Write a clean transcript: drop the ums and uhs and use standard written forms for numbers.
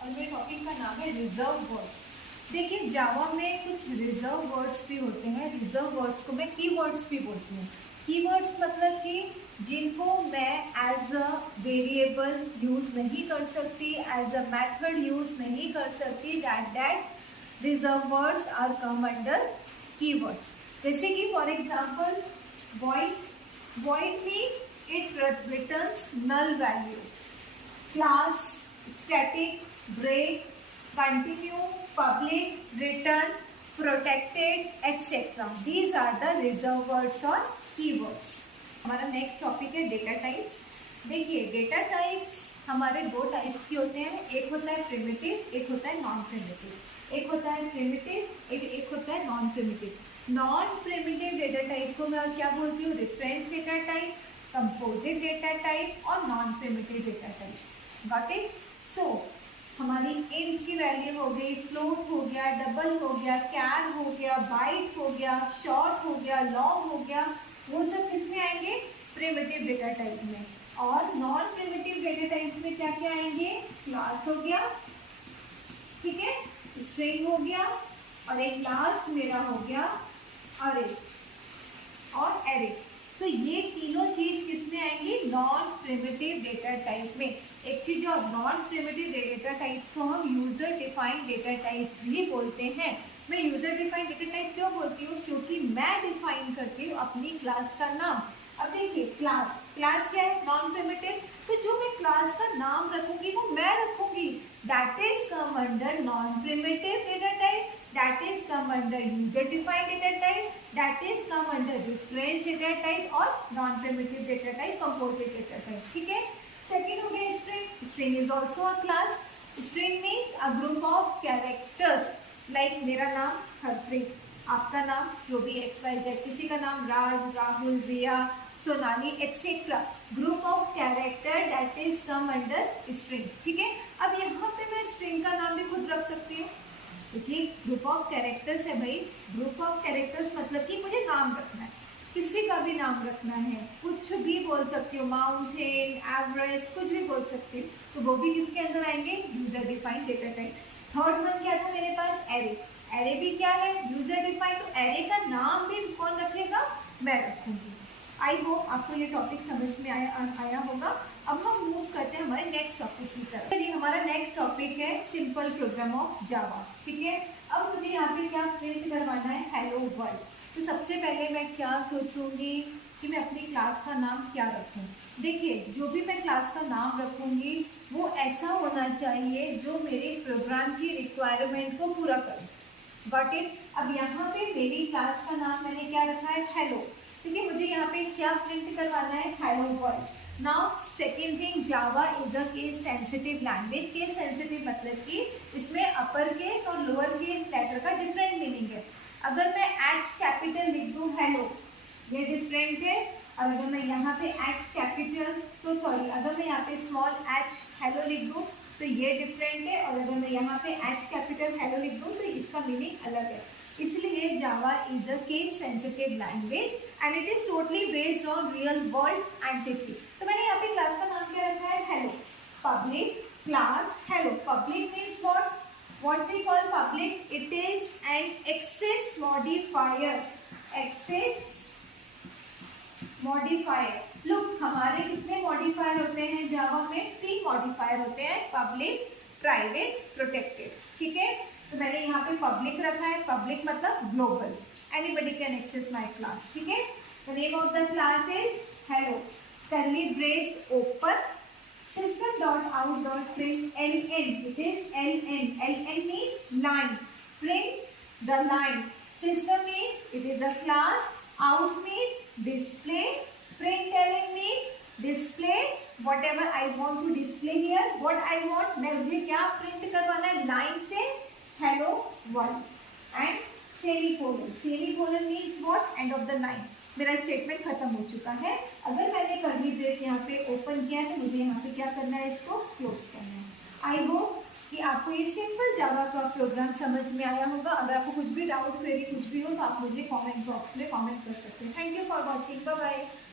और मेरे टॉपिक का नाम है रिजर्व वर्ड्स। देखिए जावा में कुछ रिजर्व वर्ड्स भी होते हैं। रिजर्व वर्ड्स को मैं कीवर्ड्स भी बोलती हूँ। कीवर्ड्स मतलब कि जिनको मैं एज अ वेरिएबल यूज नहीं कर सकती, एज अ मेथड यूज नहीं कर सकती, that reserve words are come under keywords. जैसे कि for example void means it returns null value. Class, static, break, continue, public, return, protected, etc. These are the reserved words or keywords. हमारा next topic है data types. देखिए data types हमारे दो types के होते हैं, एक होता है प्रिमिटिव, एक होता है नॉन प्रिमिटिव। एक होता है प्रिमिटिव, एक होता है non primitive. Non primitive data type को मैं क्या बोलती हूँ? Reference data type, composite data type और non primitive data type. Got it? So हमारी इंट की वैल्यू हो गई, फ्लोट हो गया, डबल हो गया, कैर हो गया, बाइट हो गया, शॉर्ट हो गया, लॉन्ग हो गया, वो सब किसमें आएंगे? प्रिमिटिव डेटा टाइप में। और नॉन प्रिमिटिव डेटा टाइप्स में क्या क्या आएंगे? क्लास हो गया, ठीक है, स्ट्रिंग हो गया, और एक लास्ट मेरा हो गया अरे और एरे। तो ये तीनों चीज किसमें आएंगी? नॉन प्रिमिटिव डेटा टाइप में। एक चीज और, नॉन प्रिमिटिव डेटा टाइप्स को हम यूजर डिफाइंड डेटा टाइप्स भी बोलते हैं। मैं यूजर डिफाइंड डेटा टाइप क्यों बोलती हूँ? क्योंकि मैं डिफाइन करती हूँ अपनी क्लास का नाम। अब देखिए क्लास क्या है? Non primitive. तो जो मैं क्लास का नाम रखूंगी वो मैं रखूंगी, that is come under non primitive data type, that is come under user defined data type, that is come under reference data type और non primitive data type, composite data type। ठीक है। Second हो गया string. String is also a class. String means a group of character, like मेरा नाम हरप्रीत, आपका नाम जो भी XYZ, किसी का नाम Raj, Rahul, Riya, Sonali etcetera, group of character that is come under string. ठीक है। अब यहाँ पे मैं स्ट्रिंग का नाम भी खुद रख सकती हूँ, क्योंकि ग्रुप ऑफ कैरेक्टर्स है भाई। ग्रुप ऑफ कैरेक्टर्स मतलब कि मुझे नाम रखना है, किसी का भी नाम रखना है, कुछ भी बोल सकती हूँ, माउंटेन, एवरेस्ट, कुछ भी बोल सकती हूँ, तो वो भी किसके अंदर आएंगे? User defined data type. Third one क्या था मेरे पास? एरे। एरे भी क्या है? User defined. तो एरे का नाम भी कौन रखेगा? मैं रखूंगी। आई होप आपको ये टॉपिक समझ में आया होगा। अब हम मूव करते हैं हमारे नेक्स्ट टॉपिक की तरफ। चलिए हमारा नेक्स्ट टॉपिक है सिंपल प्रोग्राम ऑफ जावा। ठीक है। अब मुझे यहाँ पे क्या प्रिंट करवाना है? Hello world. तो सबसे पहले मैं क्या सोचूंगी कि मैं अपनी क्लास का नाम क्या रखूँ? देखिए जो भी मैं क्लास का नाम रखूंगी वो ऐसा होना चाहिए जो मेरे प्रोग्राम की रिक्वायरमेंट को पूरा करे। Got it? अब यहाँ पे मेरी क्लास का नाम मैंने क्या रखा है? हेलो। क्योंकि मुझे यहाँ पे क्या प्रिंट करवाना है? Hello world. Now second thing, Java is a case sensitive language. Case sensitive मतलब कि इसमें अपर केस और लोअर केस लेटर का डिफरेंट मीनिंग है। अगर मैं H कैपिटल लिख दूँ हेलो, ये डिफरेंट है। और अगर मैं यहाँ पे H कैपिटल अगर मैं यहाँ पे स्मॉल h हेलो लिख दूँ तो ये डिफरेंट है। और अगर मैं यहाँ पे H कैपिटल हेलो लिख दूँ तो इसका मीनिंग अलग है। इसलिए Java is a case sensitive language and it is totally based on real world entity. तो मैंने यहाँ पे क्लास का नाम क्या रखा है? Hello. Public class hello. Public means what we call public? It is an access modifier. Access modifier. Look, हमारे कितने मॉडिफायर होते हैं जावा में? 3 मॉडिफायर होते हैं, पब्लिक, प्राइवेट, प्रोटेक्टेड। ठीक है। तो मैंने यहाँ पे पब्लिक रखा है। पब्लिक मतलब global, anybody can access my class. ठीक है। The name of the class is hello, curly brace open, system.out.println. It is ln. ln means line. Print the line. System means it is a class. Out means display. Println means display whatever I want to display here. What I want, मैं मुझे क्या print करवाना है? Line से hello world and semicolon. Semicolon means what? End of the line. मेरा statement खत्म हो चुका है। अगर मैंने कर्ली ब्रेस यहाँ पे ओपन किया है तो मुझे यहाँ पे क्या करना है? इसको क्लोज करना है। आई होप कि आपको ये सिंपल जावा का प्रोग्राम समझ में आया होगा। अगर आपको कुछ भी डाउट, क्वेरी कुछ भी हो तो आप मुझे कमेंट बॉक्स में कमेंट कर सकते हैं। Thank you for watching. Bye bye.